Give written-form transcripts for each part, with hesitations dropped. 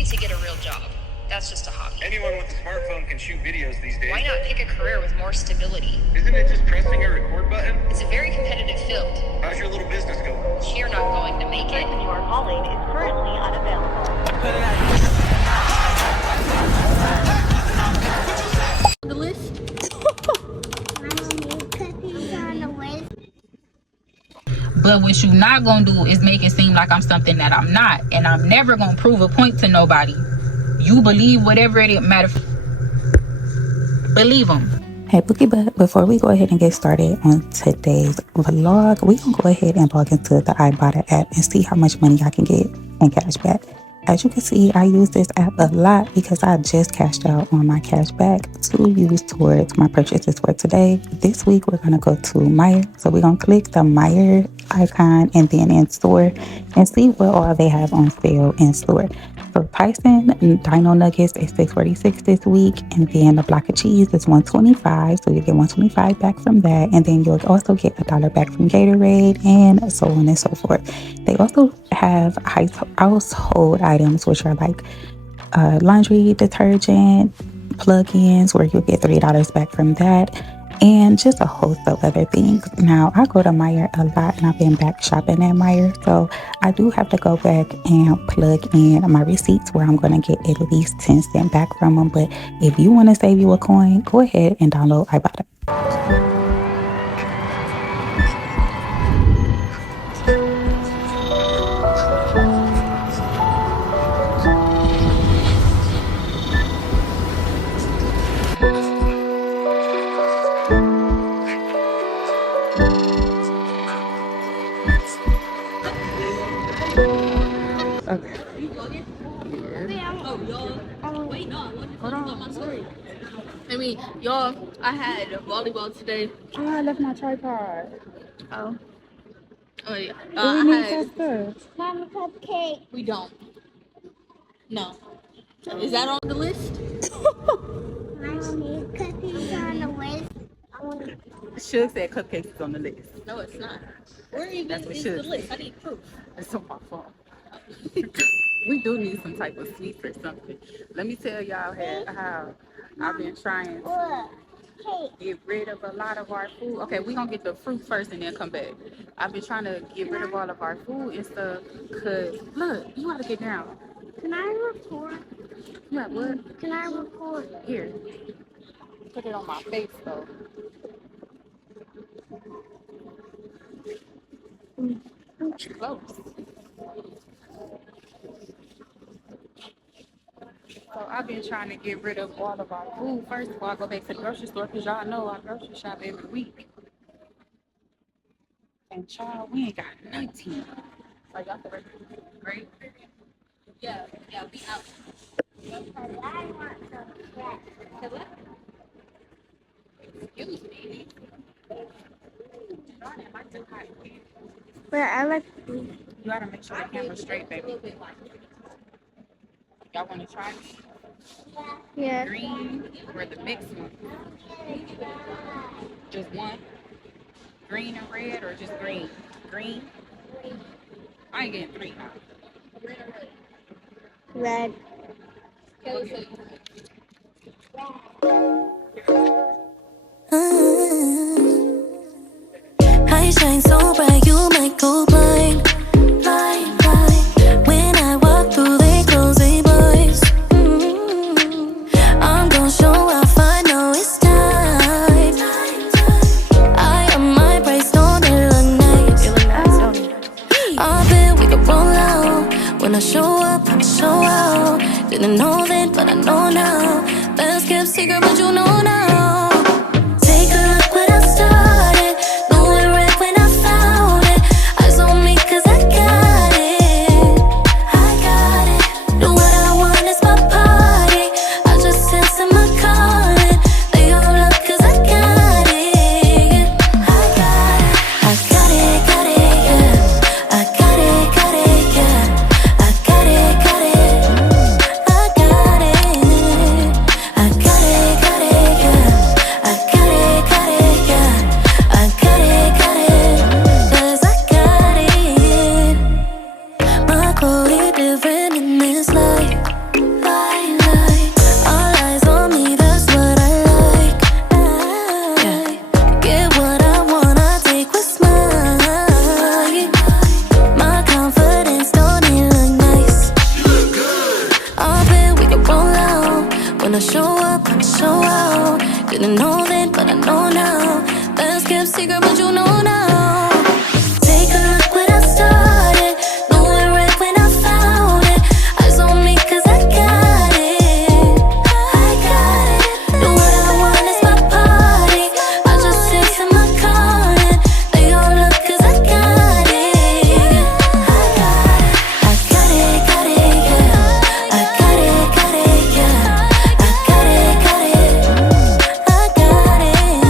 need to get a real job. That's just a hobby. Anyone with a smartphone can shoot videos these days. Why not pick a career with more stability? Isn't it just pressing a record button? It's a very competitive field. How's your little business going? You're not going to make it. You are calling is currently unavailable. The list. But what you not gonna do is make it seem like I'm something that I'm not, and I'm never gonna prove a point to nobody. You believe whatever it matter. Believe them. Hey BookieButt, before we go ahead and get started on today's vlog, we gonna go ahead and log into the Ibotta app and see how much money I can get in cash back. As you can see, I use this app a lot because I just cashed out on my cash back to use towards my purchases for today. This week, we're going to go to Meijer. So we're going to click the Meijer icon and then in store and see what all they have on sale in store. So Tyson Dino Nuggets is $6.46 this week, and then a block of cheese is $1.25. So you get $1.25 back from that, and then you'll also get $1 back from Gatorade, and so on and so forth. They also have household items, which are like laundry detergent, plug-ins, where you'll get $3 back from that, and just a host of other things. Now, I go to Meijer a lot, and I've been back shopping at Meijer, so I do have to go back and plug in my receipts where I'm going to get at least 10 cents back from them. But if you want to save you a coin, go ahead and download Ibotta. Okay. I mean, y'all, I had volleyball today. Oh, I left my tripod. Oh yeah. We I need had. that stuff. Mama cupcake. We don't. No. Is that on the list? Mommy, cookies on the list. Shug said cupcakes is on the list. No, it's not. Where even That's what is should the list? I need proof. It's on my phone. We do need some type of sweets or something. Let me tell y'all how I've been trying to get rid of a lot of our food. Okay, we're gonna get the fruit first and then come back. I've been trying to get rid of all of our food and stuff, cause look, you gotta get down. Can I record? Yeah, what? Can I record? Here. Put it on my face though. Close. So I've been trying to get rid of all of our food first before I go back to the grocery store, because y'all know I grocery shop every week. And child, we ain't got nothing. Like y'all ready? Great. Yeah, we out. I want some bread. Excuse me. But I like. You gotta make sure the camera's straight, baby. Y'all wanna try this? Yeah. Green or the mixed one? Just one? Green and red or just green? Green? I ain't getting three now. Red. I shine so bright, you might go blind, blind, blind. When I walk through, they close their blinds. I'm gonna show off, I know it's time. I am my price, don't it look nice? I bet we could roll out. When I show up, I show out. Didn't know then, but I know now. Best kept secret, but you know now. Take a look what I started. Know it right when I found it. Eyes on me 'cause I got it. I got it. Do what I want, it's my party. I just sense in my calling. They all up 'cause I got it. I got it. I got it, yeah. I got it, yeah. I got it, I got it. I got it, yeah. When I show up, I'ma show out. Didn't know then, but I know now. Best kept secret, but you know now. Take a look what I started. Knew it right when I found it. Eyes on me 'cause I got it. I got it. Do what I want, it's my party. I just sit in my corner. They all look 'cause I got it. I got it. I got it, yeah. I got it, yeah. I got it, I got it. I got it, yeah.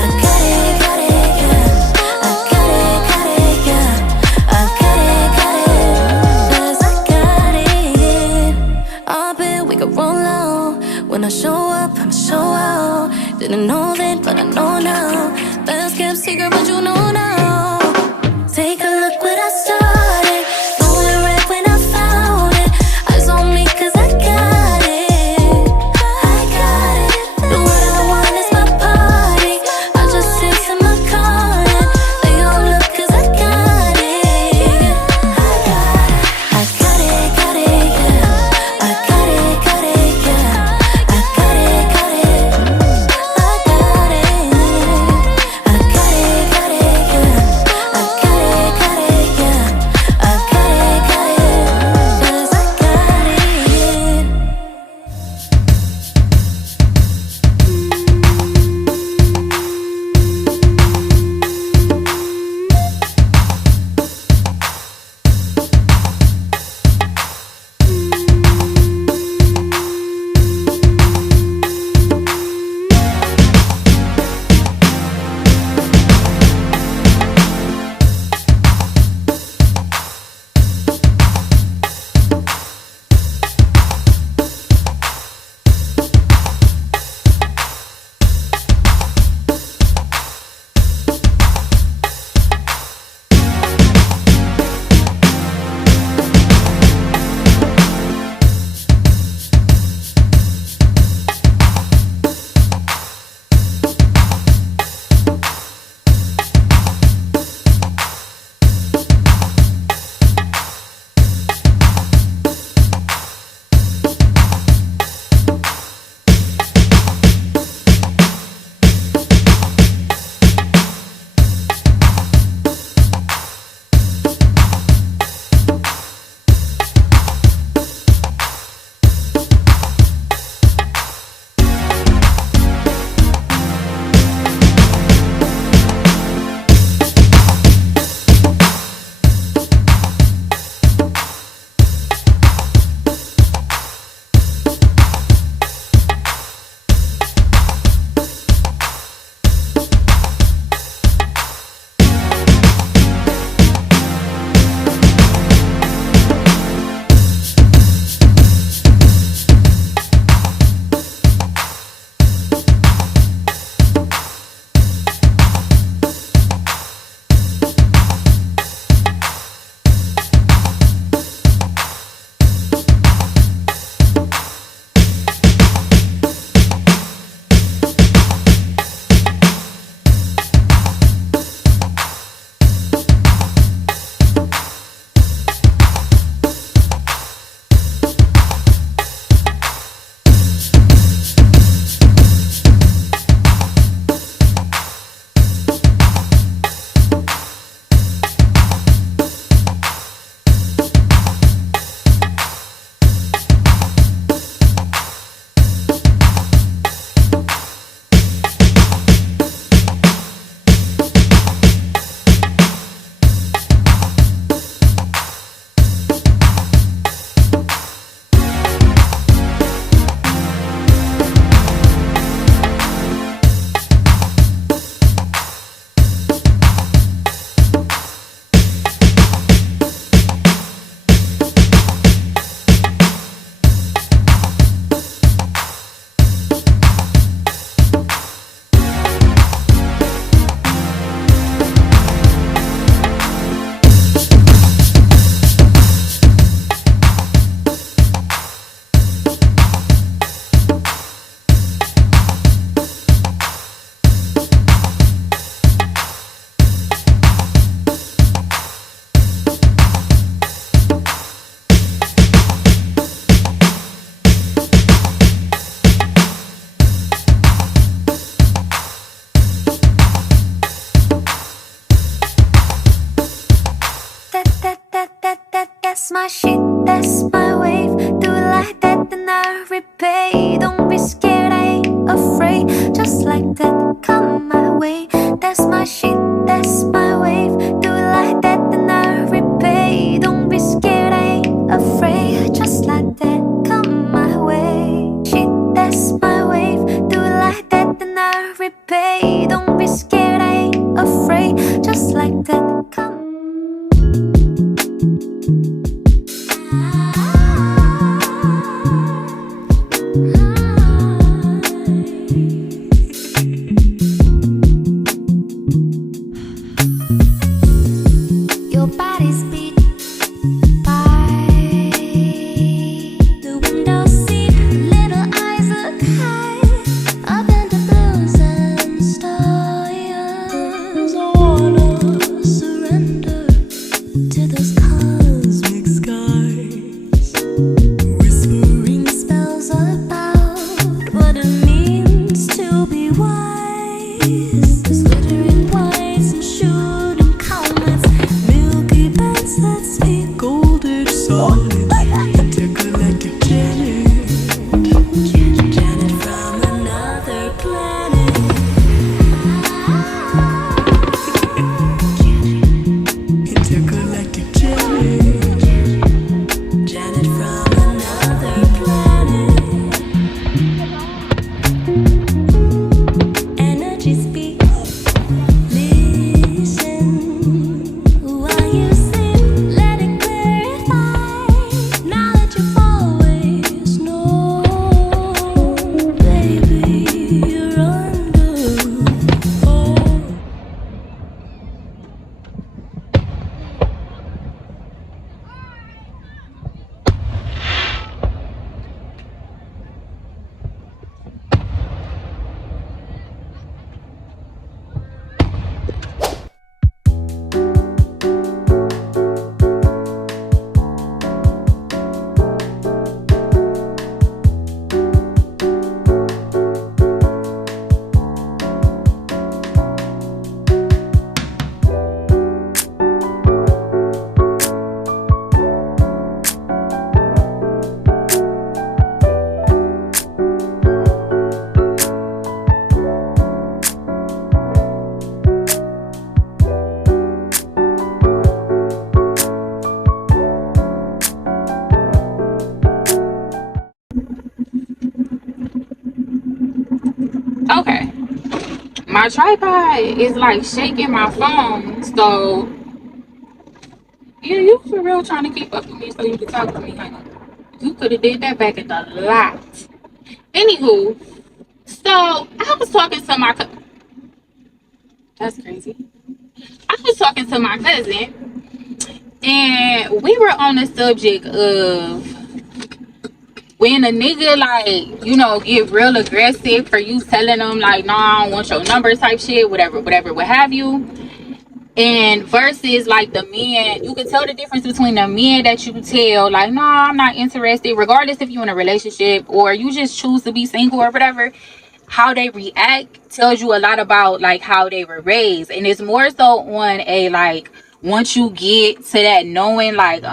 I got it, yeah. I got it, 'cause I got it. I bet we could roll out. When I show up, I'ma show out. Didn't know then, but I know now. Best kept secret, but you know now. Take a look what I started. Knew it right when I found it. Eyes on me 'cause I got it. I got it. Do what I want, it's my party. I just sit in my corner. They all look 'cause I got it. I got it. I got it, yeah. I got it, yeah. I got it, I got it. I got it, yeah. I got it, shit, that's my wave. Do it like that, then I repay. Don't be scared, I ain't afraid. Just like that, come my way. That's my shit, that's my wave. Do it like that, then I repay. Don't be scared, I ain't afraid. Just like that, come my way. Shit, that's my wave. Do it like that, then I repay. Don't be scared, I ain't afraid. Just like that, come. Your body's beat by the window seat. Little eyes look high up in the blues and stars. I wanna surrender to those cosmic skies, whispering spells about what it means to be wise. There's glittering whites and shooting comets, milky beds that speak golden solids, intergalactic Janet, Janet from another planet. Intergalactic Janet, Janet from another planet. Energy speaks. Listen while you sleep. Let it clarify. Knowledge you've always known. Baby, you're under. Oh. Okay, my tripod is like shaking my phone, so yeah, you for real trying to keep up with me so you can talk to me, honey. You could have did that back at the lot. Anywho, so I was talking to my that's crazy. I was talking to my cousin, and we were on the subject of when a nigga, like, you know, get real aggressive for you telling them, like, no, I don't want your number type shit, whatever, what have you. And versus, like, the men, you can tell the difference between the men that you tell, like, no, I'm not interested, regardless if you're in a relationship or you just choose to be single or whatever. How they react tells you a lot about, like, how they were raised. And it's more so on a, like, once you get to that knowing, like,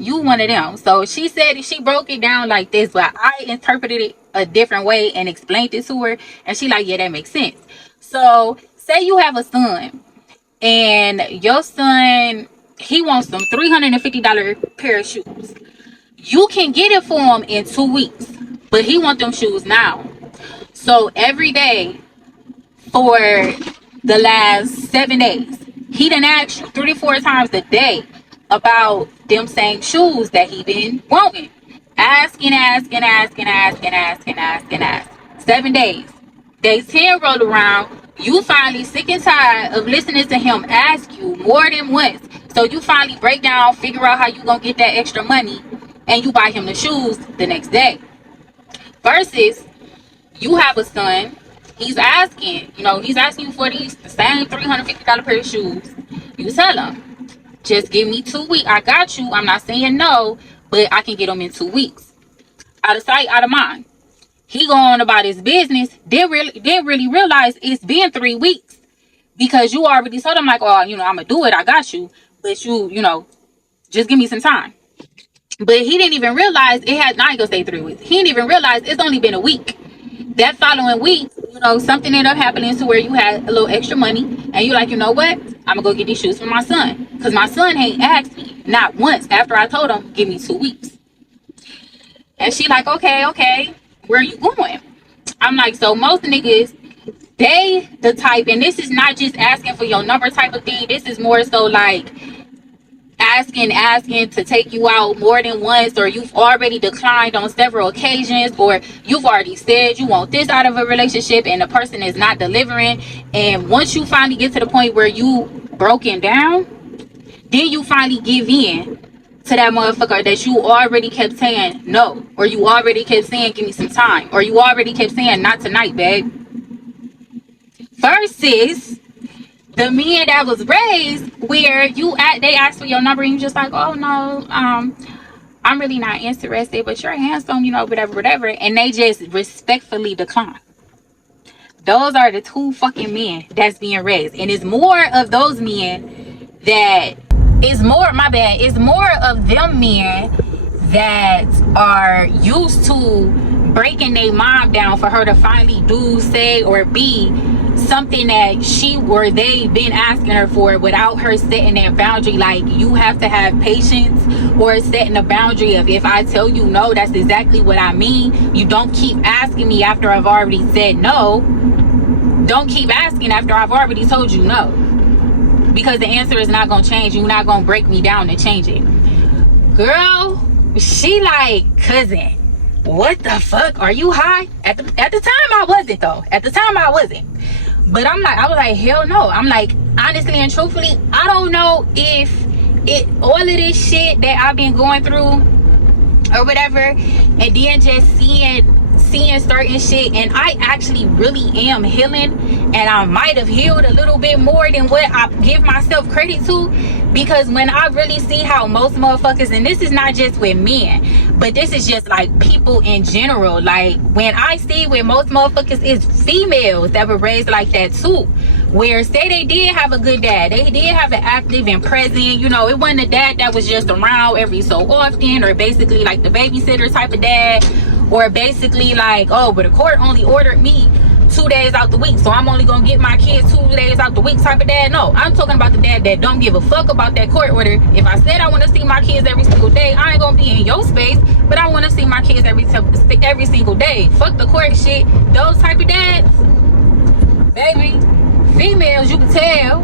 you one of them. So she said, she broke it down like this, but I interpreted it a different way and explained it to her, and she like, yeah, that makes sense. So say you have a son, and your son, he wants some $350 pair of shoes. You can get it for him in 2 weeks, but he want them shoes now. So every day for the last 7 days, he done asked you 3 to 4 times a day about them same shoes that he been wanting. Ask. 7 days. Day 10 rolled around. You finally sick and tired of listening to him ask you more than once. So you finally break down, figure out how you gonna get that extra money, and you buy him the shoes the next day. Versus, you have a son, he's asking you for the same $350 pair of shoes. You tell him, just give me 2 weeks. I got you. I'm not saying no, but I can get them in 2 weeks. Out of sight, out of mind. He going about his business. Didn't really realize it's been 3 weeks, because you already told him, like, oh, I'm gonna do it. I got you, but you just give me some time. But he didn't even realize it had, I ain't gonna say 3 weeks. He didn't even realize it's only been a week. That following week, you know, something ended up happening to where you had a little extra money. And you like, you know what? I'm gonna go get these shoes for my son. Because my son ain't asked me, not once, after I told him, give me 2 weeks. And she like, okay, where are you going? I'm like, so most niggas, they the type, and this is not just asking for your number type of thing. This is more so like asking to take you out more than once, or you've already declined on several occasions, or you've already said you want this out of a relationship and the person is not delivering. And once you finally get to the point where you broken down, then you finally give in to that motherfucker that you already kept saying no, or you already kept saying give me some time, or you already kept saying not tonight, babe. Versus the men that was raised where they asked for your number and you just like, oh no, I'm really not interested, but you're handsome, you know, whatever, and they just respectfully decline. Those are the 2 fucking men that's being raised. And it's more of those men that it's more of them men that are used to breaking their mom down for her to finally do, say, or be something that she or they been asking her for without her setting that boundary. Like, you have to have patience, or setting a boundary of, if I tell you no, that's exactly what I mean. You don't keep asking me after I've already said no. Don't keep asking after I've already told you no, because the answer is not gonna change. You're not gonna break me down to change it. Girl, she like, cousin, what the fuck, are you high? At the time I wasn't though. At the time I wasn't. But I was like, hell no. I'm like, honestly and truthfully, I don't know if all of this shit that I've been going through or whatever, and then just seeing certain shit, and I actually really am healing, and I might have healed a little bit more than what I give myself credit to, because when I really see how most motherfuckers, and this is not just with men, but this is just like people in general, like when I see where most motherfuckers is females that were raised like that too, where say they did have a good dad, they did have an active and present, you know, it wasn't a dad that was just around every so often, or basically like the babysitter type of dad, or basically like, oh, but the court only ordered me 2 days out the week, so I'm only gonna get my kids 2 days out the week type of dad. No, I'm talking about the dad that don't give a fuck about that court order. If I said I want to see my kids every single day, I ain't gonna be in your space, but I want to see my kids every single day. Fuck the court shit. Those type of dads, baby, females, you can tell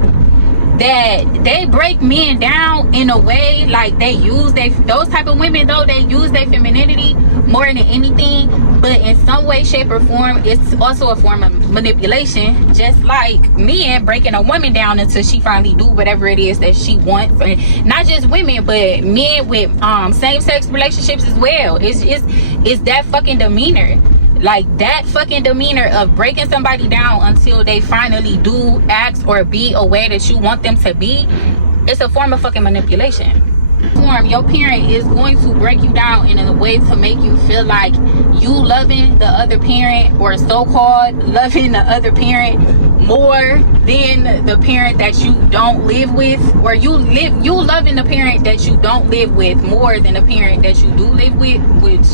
that they break men down in a way, like they use those type of women though, they use their femininity more than anything, but in some way, shape, or form, it's also a form of manipulation, just like men breaking a woman down until she finally do whatever it is that she wants. And not just women, but men with same-sex relationships as well. It's that fucking demeanor. Like that fucking demeanor of breaking somebody down until they finally do act or be a way that you want them to be. It's a form of fucking manipulation. Your parent is going to break you down in a way to make you feel like you loving the other parent, or so-called loving the other parent, more than the parent that you don't live with, or you loving the parent that you don't live with more than the parent that you do live with, which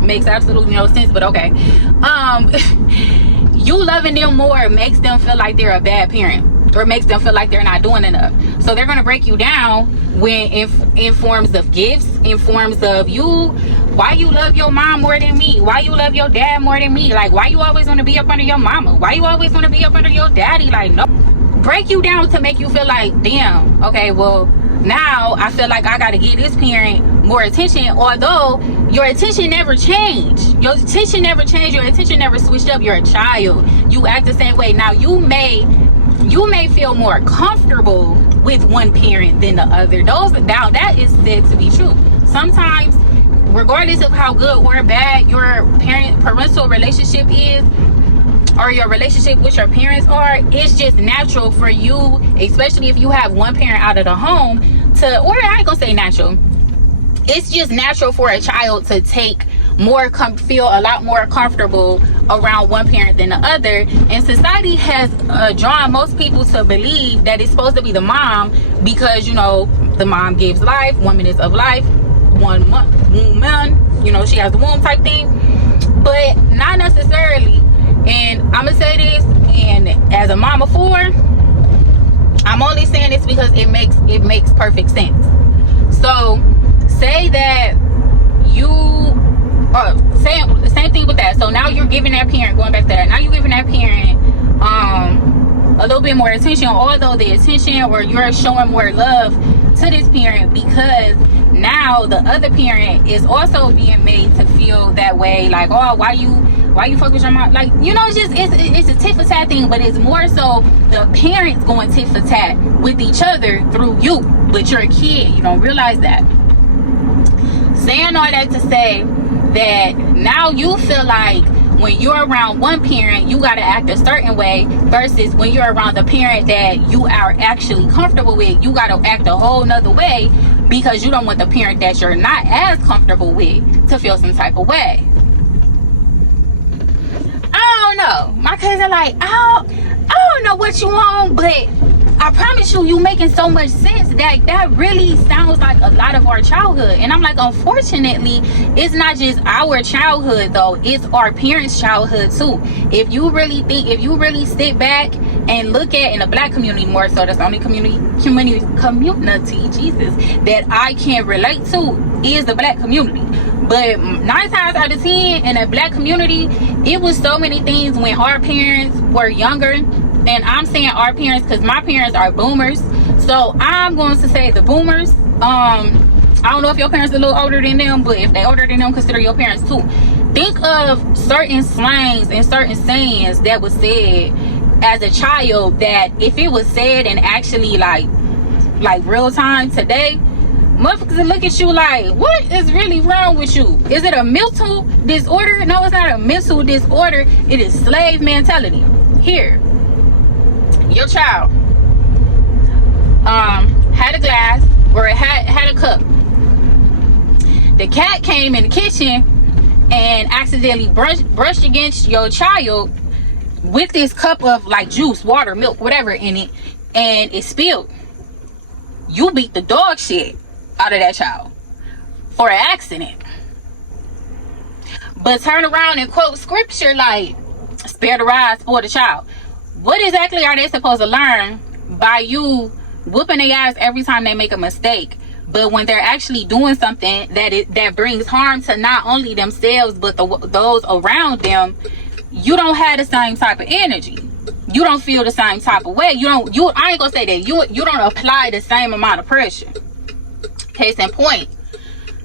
makes absolutely no sense, but okay. You loving them more makes them feel like they're a bad parent, or makes them feel like they're not doing enough. So they're gonna break you down when in forms of gifts, in forms of why you love your mom more than me, why you love your dad more than me, like why you always want to be up under your mama, why you always want to be up under your daddy. Like, no, break you down to make you feel like, damn, okay, well now I feel like I gotta give this parent more attention, although your attention never changed. Your attention never changed. Your attention never switched up. You're a child. You act the same way. Now you may feel more comfortable with one parent than the other. Now that is said to be true. Sometimes, regardless of how good or bad your parental relationship is, or your relationship with your parents are, it's just natural for you, especially if you have one parent out of the home, or I ain't gonna say natural, it's just natural for a child to feel a lot more comfortable around one parent than the other. And society has drawn most people to believe that it's supposed to be the mom, because, you know, the mom gives life, woman is of life, one womb man, you know, she has the womb type thing, but not necessarily. And I'm gonna say this, and as a mom of 4, I'm only saying this because it makes perfect sense. So say that you same thing with that. So now you're giving that parent, going back to that, now you're giving that parent a little bit more attention, although the attention, or you're showing more love to this parent, because now the other parent is also being made to feel that way, like, oh, why you fuck with your mom? Like, you know, it's a tit for tat thing, but it's more so the parents going tit for tat with each other through you, but you're a kid, you don't realize that. Saying all that to say that now you feel like when you're around one parent, you got to act a certain way, versus when you're around the parent that you are actually comfortable with, you got to act a whole nother way, because you don't want the parent that you're not as comfortable with to feel some type of way. I don't know. My cousin like, I don't know what you want, but I promise you making so much sense that really sounds like a lot of our childhood. And I'm like, unfortunately, it's not just our childhood though, it's our parents' childhood too. If you really sit back and look at, in the black community more so, that's the only community Jesus that I can relate to is the black community. But 9 times out of 10 in the black community, it was so many things when our parents were younger. And I'm saying our parents because my parents are boomers, so I'm going to say the boomers. I don't know if your parents are a little older than them, but if they're older than them, consider your parents too. Think of certain slangs and certain sayings that was said as a child, that if it was said in actually like real time today, motherfuckers look at you like, what is really wrong with you? Is it a mental disorder? No, it's not a mental disorder. It is slave mentality. Here, your child had a glass, or it had a cup. The cat came in the kitchen and accidentally brushed against your child with this cup of like juice, water, milk, whatever in it, and it spilled. You beat the dog shit out of that child for an accident. But turn around and quote scripture like, spare the rod, spoil the child. What exactly are they supposed to learn by you whooping their ass every time they make a mistake? But when they're actually doing something that brings harm to not only themselves but those around them, you don't have the same type of energy. You don't feel the same type of way. I ain't gonna say that. You don't apply the same amount of pressure. Case in point,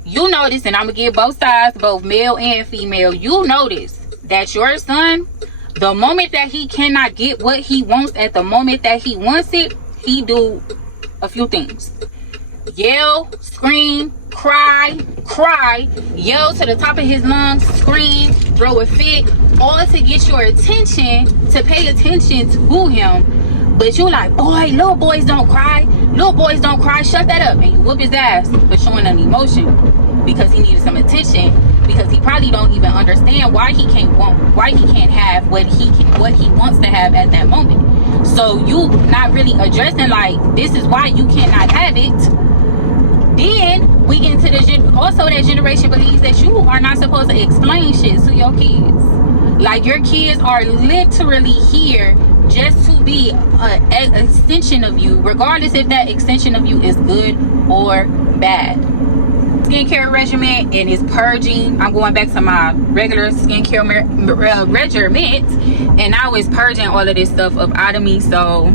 you notice, and I'm gonna give both sides, both male and female, you notice that your son, the moment that he cannot get what he wants at the moment that he wants it, he do a few things. Yell, scream, cry, yell to the top of his lungs, scream, throw a fit, all to get your attention, to pay attention to him. But you like, boy, little boys don't cry, shut that up. And you whoop his ass for showing an emotion because he needed some attention, because he probably don't even understand why he can't have what he wants to have at that moment. So you not really addressing like, this is why you cannot have it. Then we get into that generation believes that you are not supposed to explain shit to your kids. Like, your kids are literally here just to be an extension of you, regardless if that extension of you is good or bad. Skincare regimen, and it's purging. I'm going back to my regular skincare regimen, and now it's purging all of this stuff up out of me. So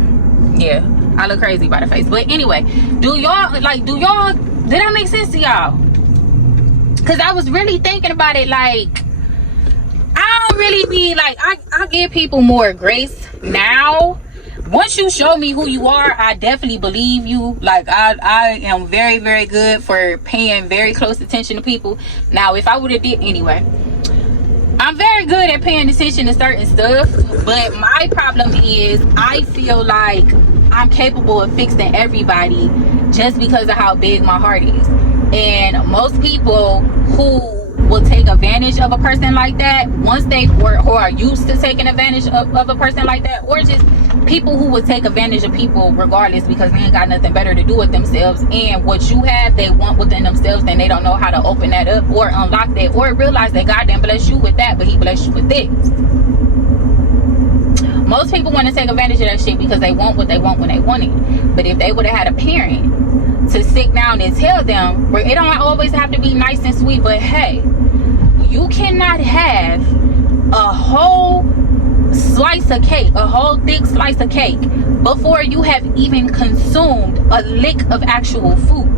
yeah, I look crazy by the face. But anyway, did that make sense to y'all? Because I was really thinking about it. Like, I don't really be like, I give people more grace now. Once you show me who you are, I definitely believe you. Like, I am very, very good for paying very close attention to people. Now, if I would have did anyway, I'm very good at paying attention to certain stuff. But my problem is, I feel like I'm capable of fixing everybody just because of how big my heart is. And most people who will take a advantage of a person like that, once they or are used to taking advantage of a person like that, or just people who would take advantage of people regardless because they ain't got nothing better to do with themselves, and what you have they want within themselves, and they don't know how to open that up or unlock that, or realize that God didn't bless you with that, but he blessed you with this. Most people want to take advantage of that shit because they want what they want when they want it. But if they would have had a parent to sit down and tell them, it don't always have to be nice and sweet, but hey, you cannot have a whole slice of cake, a whole thick slice of cake, before you have even consumed a lick of actual food.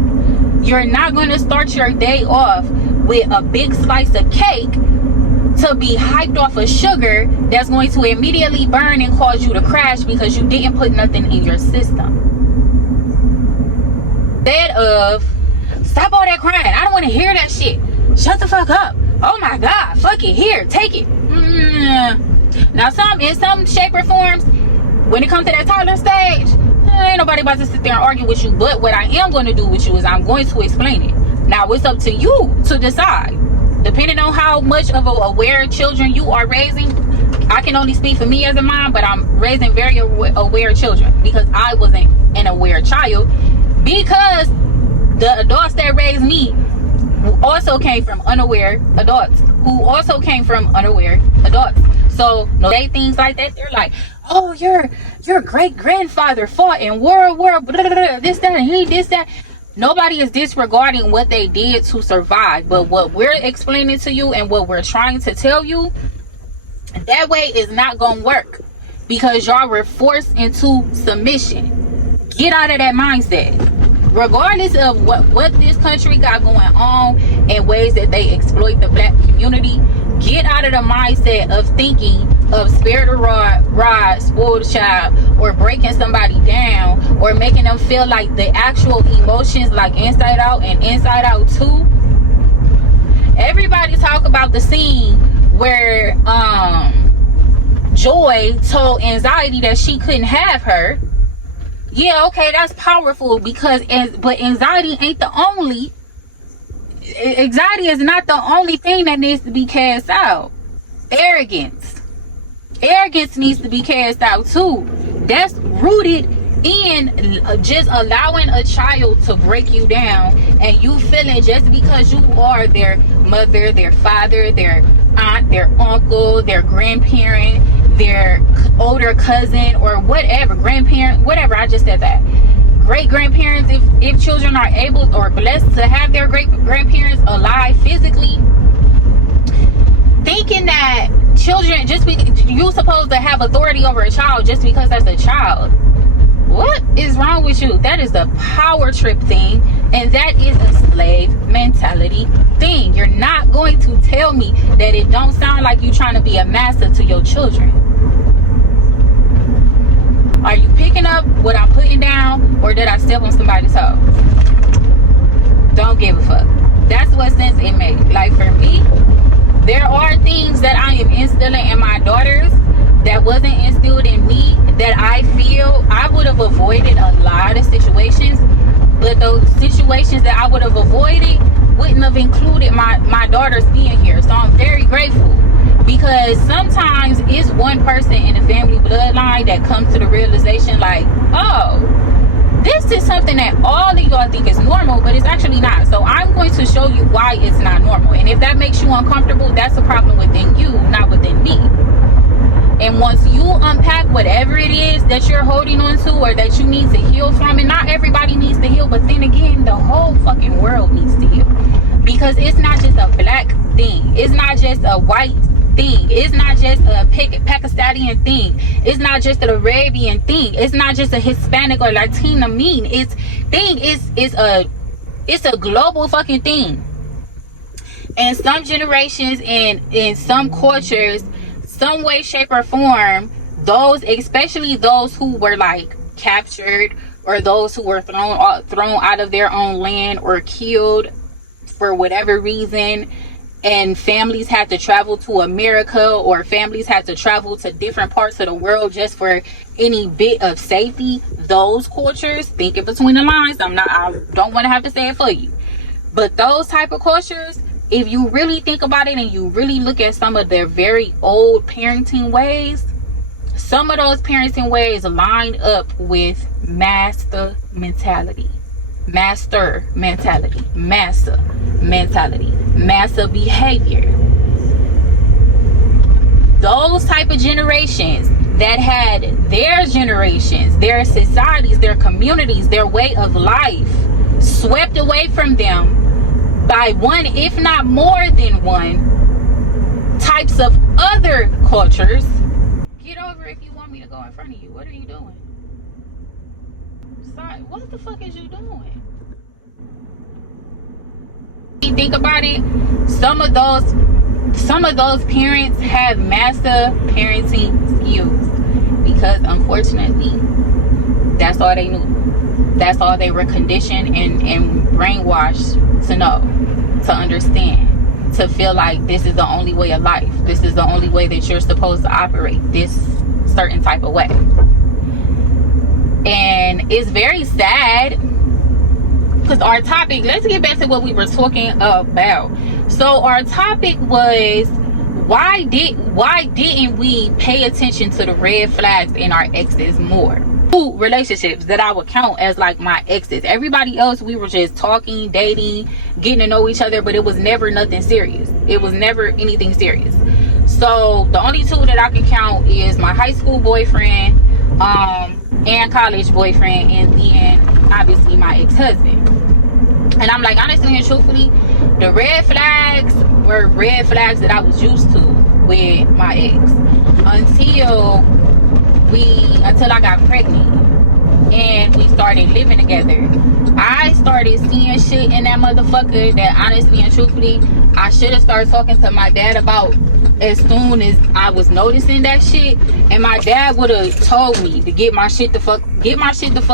You're not going to start your day off with a big slice of cake to be hyped off of sugar that's going to immediately burn and cause you to crash because you didn't put nothing in your system. Instead of, stop all that crying, I don't want to hear that shit, shut the fuck up, oh my god, fuck it, here, take it. Now in some shape or forms, when it comes to that toddler stage, ain't nobody about to sit there and argue with you. But what I am going to do with you is I'm going to explain it. Now it's up to you to decide, depending on how much of aware children you are raising. I can only speak for me as a mom, but I'm raising very aware children because I wasn't an aware child, because the adults that raised me also came from unaware adults who also came from unaware adults. So no, they things like that, they're like, oh, your great grandfather fought in World War blah, blah, blah, this, that, and he this, that. Nobody is disregarding what they did to survive, but what we're explaining to you and what we're trying to tell you, that way is not gonna work, because y'all were forced into submission. Get out of that mindset. Regardless of what this country got going on and ways that they exploit the black community, get out of the mindset of thinking of spare the rod, spoil the child, or breaking somebody down, or making them feel like the actual emotions like Inside Out and Inside Out 2. Everybody talk about the scene where Joy told Anxiety that she couldn't have her. Yeah, okay, that's powerful, but anxiety ain't the only. Anxiety is not the only thing that needs to be cast out. Arrogance needs to be cast out too. That's rooted in just allowing a child to break you down, and you feeling just because you are their mother, their father, their aunt, their uncle, their grandparent, their older cousin, or whatever, grandparent, whatever, I just said that. Great grandparents, if children are able or blessed to have their great grandparents alive physically, thinking that children, you supposed to have authority over a child just because that's a child. What is wrong with you? That is the power trip thing, and that is a slave mentality thing. You're not going to tell me that it don't sound like you trying to be a master to your children. Are you picking up what I'm putting down, or did I step on somebody's toe? Don't give a fuck. That's what sense it makes. Like for me, there are things that I am instilling in my daughters that wasn't instilled in me, that I feel I would have avoided a lot of situations, but those situations that I would have avoided wouldn't have included my daughters being here. So I'm very grateful, because sometimes it's one person in the family bloodline that comes to the realization like, oh, this is something that all of y'all think is normal, but it's actually not. So I'm going to show you why it's not normal. And if that makes you uncomfortable, that's a problem within you, not within me. And once you unpack whatever it is that you're holding on to or that you need to heal from, and not everybody needs to heal, but then again, the whole fucking world needs to heal. Because it's not just a black thing. It's not just a white thing. It's not just a Pakistani thing. It's not just an Arabian thing. It's not just a Hispanic or Latina mean. It's a global fucking thing. And some generations and in some cultures, some way, shape, or form, those, especially those who were like captured, or those who were thrown out of their own land or killed for whatever reason, and families had to travel to America, or families had to travel to different parts of the world just for any bit of safety. Those cultures, thinking between the lines, I don't want to have to say it for you, but those type of cultures, if you really think about it and you really look at some of their very old parenting ways, some of those parenting ways line up with master mentality, massa behavior. Those type of generations that had their generations, their societies, their communities, their way of life swept away from them by one, if not more than one, types of other cultures. Get over if you want me to go in front of you. What are you doing? Sorry, what the fuck is you doing? You think about it, some of those parents have master parenting skills because unfortunately that's all they knew. That's all they were conditioned and brainwashed to know, to understand, to feel like this is the only way of life. This is the only way that you're supposed to operate this certain type of way. And it's very sad because our topic, let's get back to what we were talking about. So our topic was, why didn't we pay attention to the red flags in our exes more? Two relationships that I would count as like my exes. Everybody else, we were just talking, dating, getting to know each other, but it was never nothing serious. It was never anything serious. So the only two that I can count is my high school boyfriend and college boyfriend, and then obviously my ex-husband. And I'm like, honestly and truthfully, the red flags were red flags that I was used to with my ex until I got pregnant and we started living together. I started seeing shit in that motherfucker that honestly and truthfully I should have started talking to my dad about as soon as I was noticing that shit, and my dad would have told me to get my shit the fuck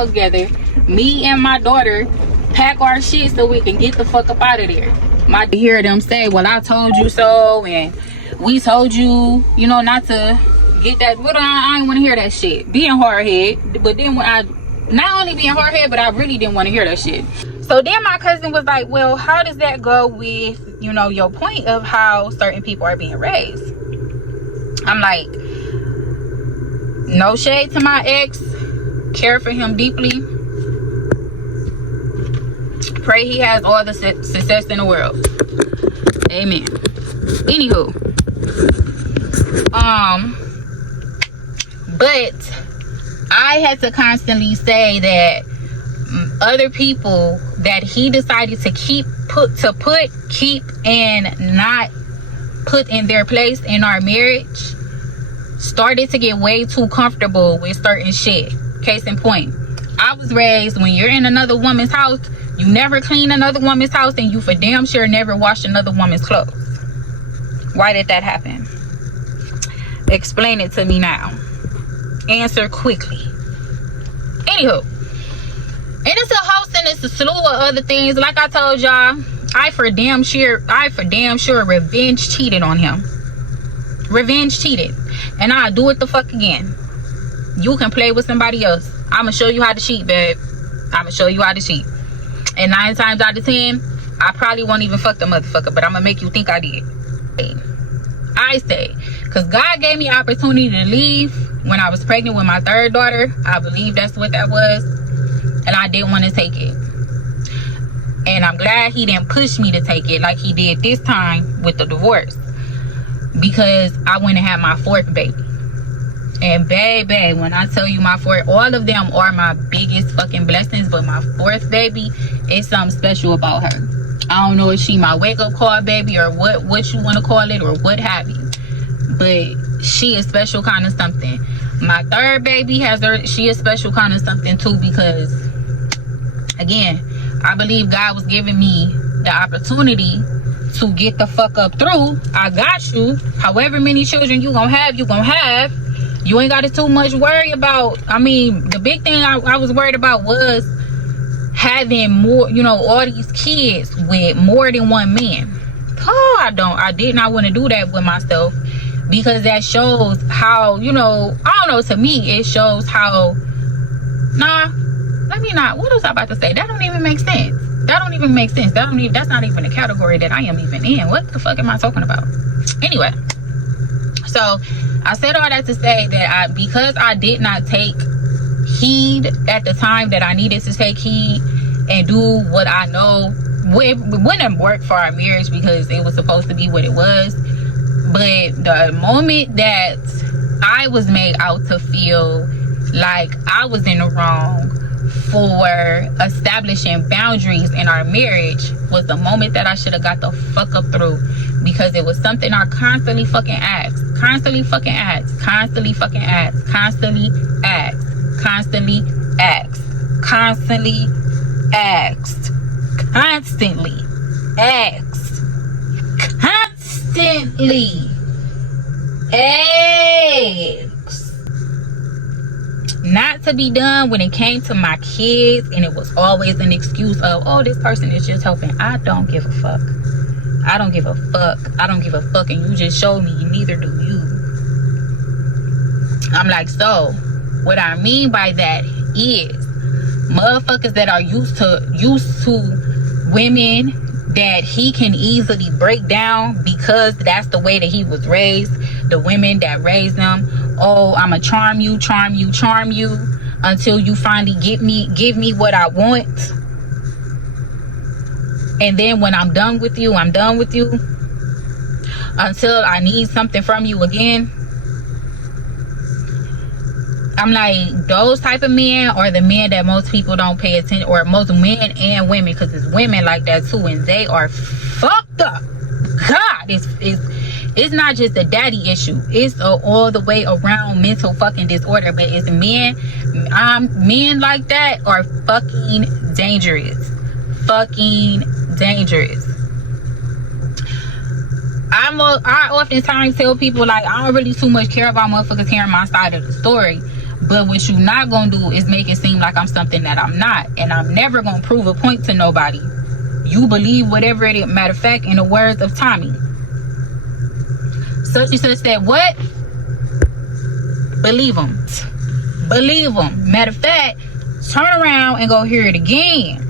together. Me and my daughter pack our shit so we can get the fuck up out of there. My hear them say, well, I told you so, and we told you, you know, not to get that. But I didn't want to hear that shit. Being hard head, but then when I not only being hard head, but I really didn't want to hear that shit. So then my cousin was like, well, how does that go with, you know, your point of how certain people are being raised? I'm like, no shade to my ex, care for him deeply, pray he has all the success in the world, amen. Anywho, but I had to constantly say that other people that he decided to keep and not put in their place in our marriage started to get way too comfortable with certain shit. Case in point, I was raised, when you're in another woman's house, you never clean another woman's house, and you for damn sure never wash another woman's clothes. Why did that happen? Explain it to me now. Answer quickly. Anywho, and it's a host and it's a slew of other things. Like I told y'all, I for damn sure revenge cheated on him. Revenge cheated. And I'll do it the fuck again. You can play with somebody else. I'ma show you how to cheat, babe. I'ma show you how to cheat. And 9 times out of 10, I probably won't even fuck the motherfucker, but I'ma make you think I did. I say, because God gave me opportunity to leave when I was pregnant with my 3rd daughter. I believe that's what that was. And I didn't want to take it. And I'm glad he didn't push me to take it like he did this time with the divorce. Because I went and had my 4th baby. And baby, when I tell you my 4th, all of them are my biggest fucking blessings. But my 4th baby is something special about her. I don't know if she my wake up call baby or what you want to call it or what have you. But she is special kind of something. My 3rd baby she is special kind of something too, because again, I believe God was giving me the opportunity to get the fuck up through. I got you. However many children you gonna have, you ain't got to too much worry about. I mean, the big thing I was worried about was having more, you know, all these kids with more than one man. Oh, I did not want to do that with myself, because that shows how, you know, I don't know, to me it shows how, what was I about to say? That don't even make sense. That don't even make sense. That's not even a category that I am even in. What the fuck am I talking about? Anyway, so I said all that to say that because I did not take heed at the time that I needed to take heed and do what I know wouldn't work for our marriage, because it was supposed to be what it was. But the moment that I was made out to feel like I was in the wrong for establishing boundaries in our marriage was the moment that I should have got the fuck up through, because it was something I constantly fucking asked, constantly fucking asked, constantly fucking asked, constantly asked, constantly asked, constantly asked, constantly asked, constantly asked. Not to be done when it came to my kids, and it was always an excuse of, oh, this person is just helping. I don't give a fuck. I don't give a fuck. I don't give a fuck, and you just showed me neither do you. I'm like, so what I mean by that is motherfuckers that are used to women that he can easily break down because that's the way that he was raised. The women that raised them, oh, I'ma charm you until you finally give me what I want. And then when I'm done with you until I need something from you again. I'm like, those type of men are the men that most people don't pay attention, or most men and women, because it's women like that too, and they are fucked up. God, it's not just a daddy issue, it's all the way around mental fucking disorder. But it's men like that are fucking dangerous. I oftentimes tell people, like, I don't really too much care about motherfuckers hearing my side of the story, but what you not gonna do is make it seem like I'm something that I'm not, and I'm never gonna prove a point to nobody. You believe whatever it is. Matter of fact, in the words of Tommy, such and such said what? Believe them. Matter of fact, turn around and go hear it again.